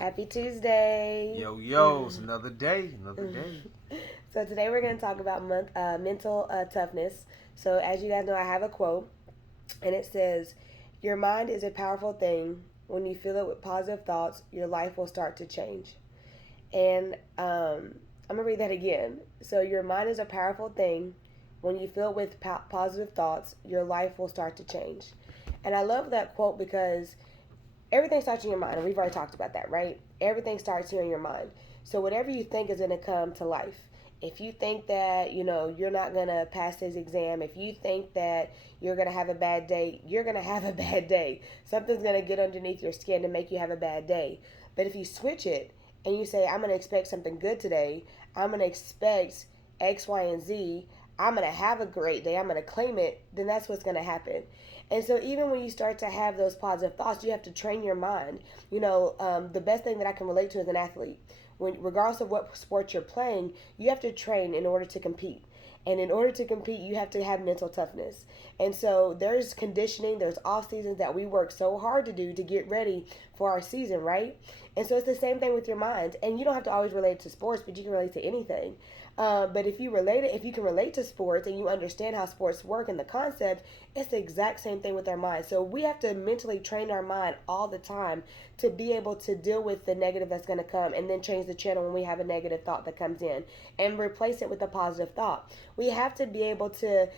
Happy Tuesday. Yo, it's another day, another day. So today we're going to talk about mental toughness. So as you guys know, I have a quote, and it says, "Your mind is a powerful thing. When you fill it with positive thoughts, your life will start to change." And I'm gonna read that again. So your mind is a powerful thing. When you fill it with positive thoughts, your life will start to change. And I love that quote because everything starts in your mind, and we've already talked about that, right? Everything starts here in your mind. So whatever you think is going to come to life. If you think that you're not going to pass this exam, if you think that you're going to have a bad day, you're going to have a bad day. Something's going to get underneath your skin to make you have a bad day. But if you switch it and you say, I'm going to expect something good today, I'm going to expect X, Y, and Z, I'm going to have a great day, I'm going to claim it, then that's what's going to happen. And so even when you start to have those positive thoughts, you have to train your mind. The best thing that I can relate to is an athlete. Regardless of what sport you're playing, you have to train in order to compete. And in order to compete, you have to have mental toughness. And so there's conditioning, there's off seasons that we work so hard to do to get ready for our season, right? And so it's the same thing with your mind. And you don't have to always relate it to sports, but you can relate to anything. But if you can relate to sports and you understand how sports work and the concept, it's the exact same thing with our mind. So we have to mentally train our mind all the time to be able to deal with the negative that's going to come, and then change the channel when we have a negative thought that comes in and replace it with a positive thought. We have to be able to,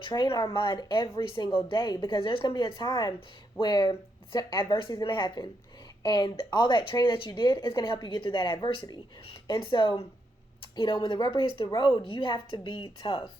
train our mind every single day, because there's going to be a time where adversity is going to happen. And all that training that you did is going to help you get through that adversity. And so, when the rubber hits the road, you have to be tough.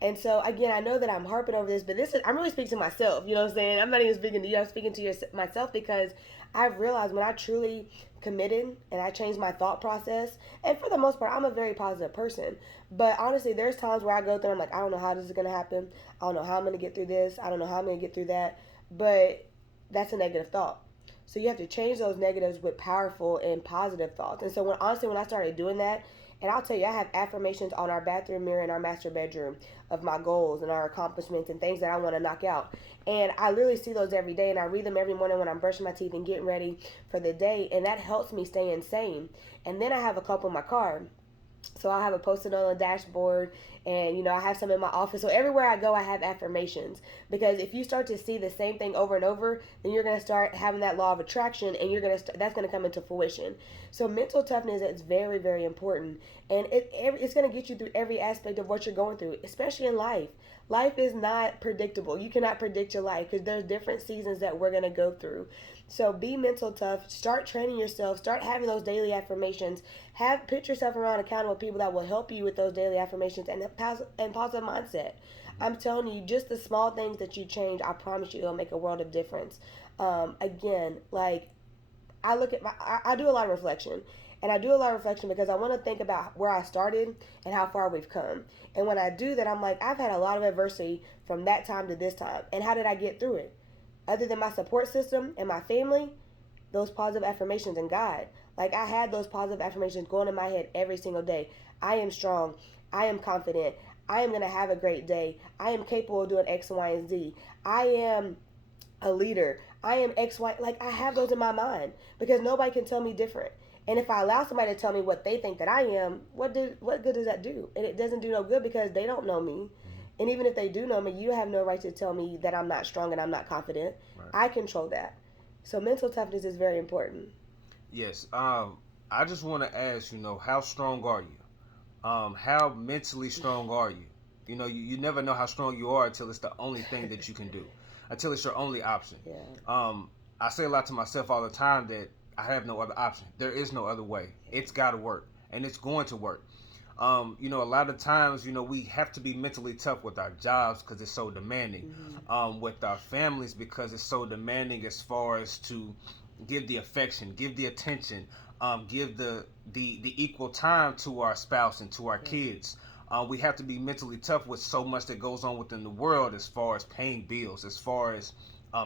And so, again, I know that I'm harping over this, but I'm really speaking to myself. You know what I'm saying? I'm not even speaking to you. I'm speaking to myself, because I've realized when I truly committed and I changed my thought process, and for the most part, I'm a very positive person. But honestly, there's times where I go through and I'm like, I don't know how this is going to happen. I don't know how I'm going to get through this. I don't know how I'm going to get through that. But that's a negative thought. So you have to change those negatives with powerful and positive thoughts. And so when I started doing that, and I'll tell you, I have affirmations on our bathroom mirror in our master bedroom of my goals and our accomplishments and things that I want to knock out. And I literally see those every day, and I read them every morning when I'm brushing my teeth and getting ready for the day. And that helps me stay insane. And then I have a couple in my car. So I'll have a post-it on the dashboard, and I have some in my office. So everywhere I go, I have affirmations, because if you start to see the same thing over and over, then you're going to start having that law of attraction, and that's going to come into fruition. So mental toughness is very, very important, and it's going to get you through every aspect of what you're going through, especially in life. Life is not predictable. You cannot predict your life, because there's different seasons that we're going to go through. So be mental tough. Start training yourself. Start having those daily affirmations. Put yourself around accountable people that will help you with those daily affirmations and positive mindset. I'm telling you, just the small things that you change, I promise you, it'll make a world of difference. Again, like I do a lot of reflection. And I do a lot of reflection because I want to think about where I started and how far we've come. And when I do that, I'm like, I've had a lot of adversity from that time to this time. And how did I get through it? Other than my support system and my family, those positive affirmations and God. Like, I had those positive affirmations going in my head every single day. I am strong. I am confident. I am going to have a great day. I am capable of doing X, Y, and Z. I am a leader. I am X, Y. Like, I have those in my mind because nobody can tell me different. And if I allow somebody to tell me what they think that I am, what good does that do? And it doesn't do no good, because they don't know me. And even if they do know me, you have no right to tell me that I'm not strong and I'm not confident. Right. I control that. So mental toughness is very important. Yes. I just want to ask, how strong are you? How mentally strong are you? You never know how strong you are until it's the only thing that you can do, until it's your only option. Yeah. I say a lot to myself all the time that I have no other option. There is no other way. It's got to work, and it's going to work. A lot of times, we have to be mentally tough with our jobs because it's so demanding. Mm-hmm. With our families, because it's so demanding as far as to give the affection, give the attention, give the equal time to our spouse and to our kids. We have to be mentally tough with so much that goes on within the world, as far as paying bills, as far as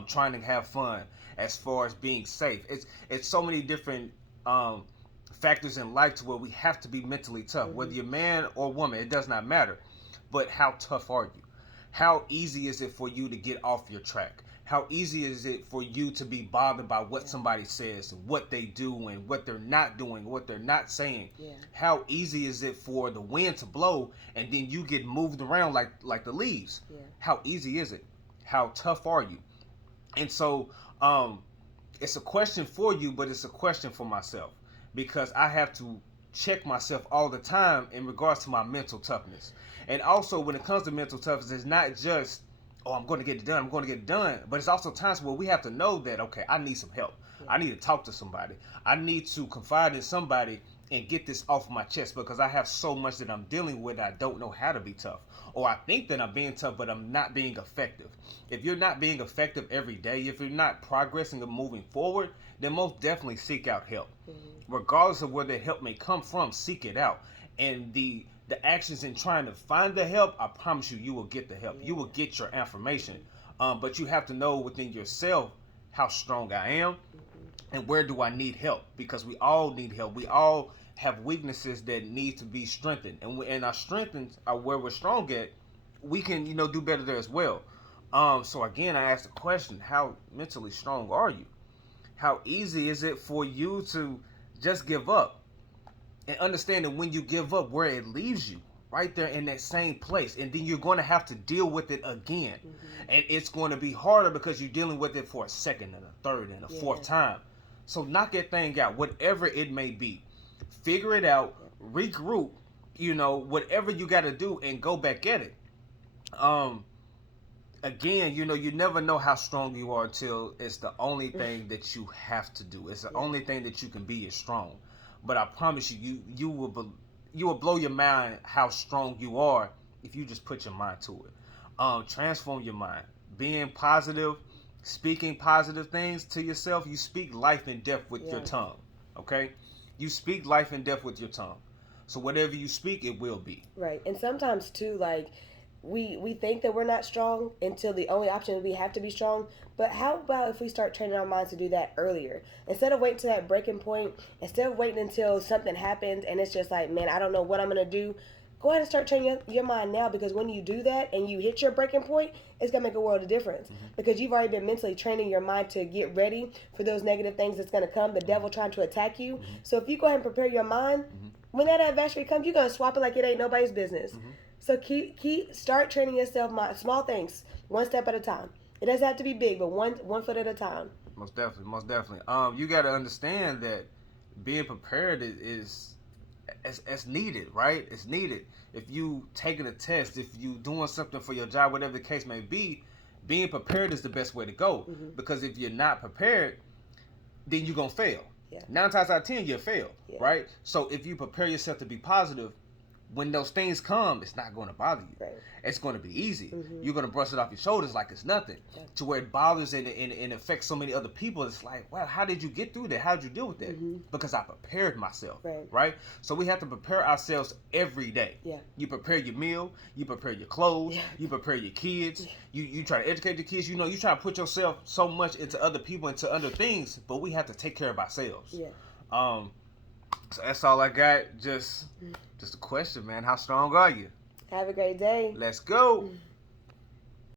trying to have fun, as far as being safe. It's so many different factors in life to where we have to be mentally tough. Mm-hmm. Whether you're man or woman, it does not matter. But how tough are you? How easy is it for you to get off your track? How easy is it for you to be bothered by what somebody says, what they do, and what they're not doing, what they're not saying? Yeah. How easy is it for the wind to blow and then you get moved around like the leaves? Yeah. How easy is it? How tough are you? And so it's a question for you, but it's a question for myself, because I have to check myself all the time in regards to my mental toughness. And also, when it comes to mental toughness, it's not just, oh, I'm going to get it done, I'm going to get it done. But it's also times where we have to know that, okay, I need some help. I need to talk to somebody. I need to confide in somebody and get this off my chest, because I have so much that I'm dealing with. I don't know how to be tough. Or I think that I'm being tough, but I'm not being effective. If you're not being effective every day, if you're not progressing and moving forward, then most definitely seek out help. Regardless of where the help may come from, seek it out. And the actions in trying to find the help, I promise you, you will get the help. You will get your affirmation. But you have to know within yourself how strong I am and where do I need help, because we all need help. We all have weaknesses that need to be strengthened, and our strengths are where we're strong at. We can, do better there as well. So again, I asked the question: how mentally strong are you? How easy is it for you to just give up, and understanding when you give up, where it leaves you, right there in that same place, and then you're going to have to deal with it again, and it's going to be harder because you're dealing with it for a second and a third and a fourth time. So knock that thing out, whatever it may be. Figure it out, regroup, whatever you got to do, and go back at it. Again, you never know how strong you are until it's the only thing that you have to do. It's the only thing that you can be is strong. But I promise you, you will blow your mind how strong you are if you just put your mind to it. Transform your mind, being positive, speaking positive things to yourself. You speak life and death with your tongue. Okay. You speak life and death with your tongue. So whatever you speak, it will be. Right. And sometimes too, like we think that we're not strong until the only option is we have to be strong. But how about if we start training our minds to do that earlier? Instead of waiting to that breaking point, instead of waiting until something happens and it's just like, man, I don't know what I'm gonna do. Go ahead and start training your mind now, because when you do that and you hit your breaking point, it's going to make a world of difference. Because you've already been mentally training your mind to get ready for those negative things that's going to come, the devil trying to attack you. So if you go ahead and prepare your mind, when that adversary comes, you're going to swap it like it ain't nobody's business. So start training yourself, small things, one step at a time. It doesn't have to be big, but one foot at a time. Most definitely. You got to understand that being prepared is it's needed, right? It's needed. If you taking a test, if you doing something for your job, whatever the case may be, being prepared is the best way to go. Because if you're not prepared, then you're gonna fail. 9 times out of 10, you'll fail, right? So if you prepare yourself to be positive, when those things come, it's not going to bother you. Right. It's going to be easy. You're going to brush it off your shoulders like it's nothing. To where it bothers and affects so many other people. It's like, wow, how did you get through that? How did you deal with that? Because I prepared myself, right? So we have to prepare ourselves every day. You prepare your meal. You prepare your clothes. You prepare your kids. You try to educate the kids. You try to put yourself so much into other people, into other things. But we have to take care of ourselves. So that's all I got. Just a question, man. How strong are you? Have a great day. Let's go.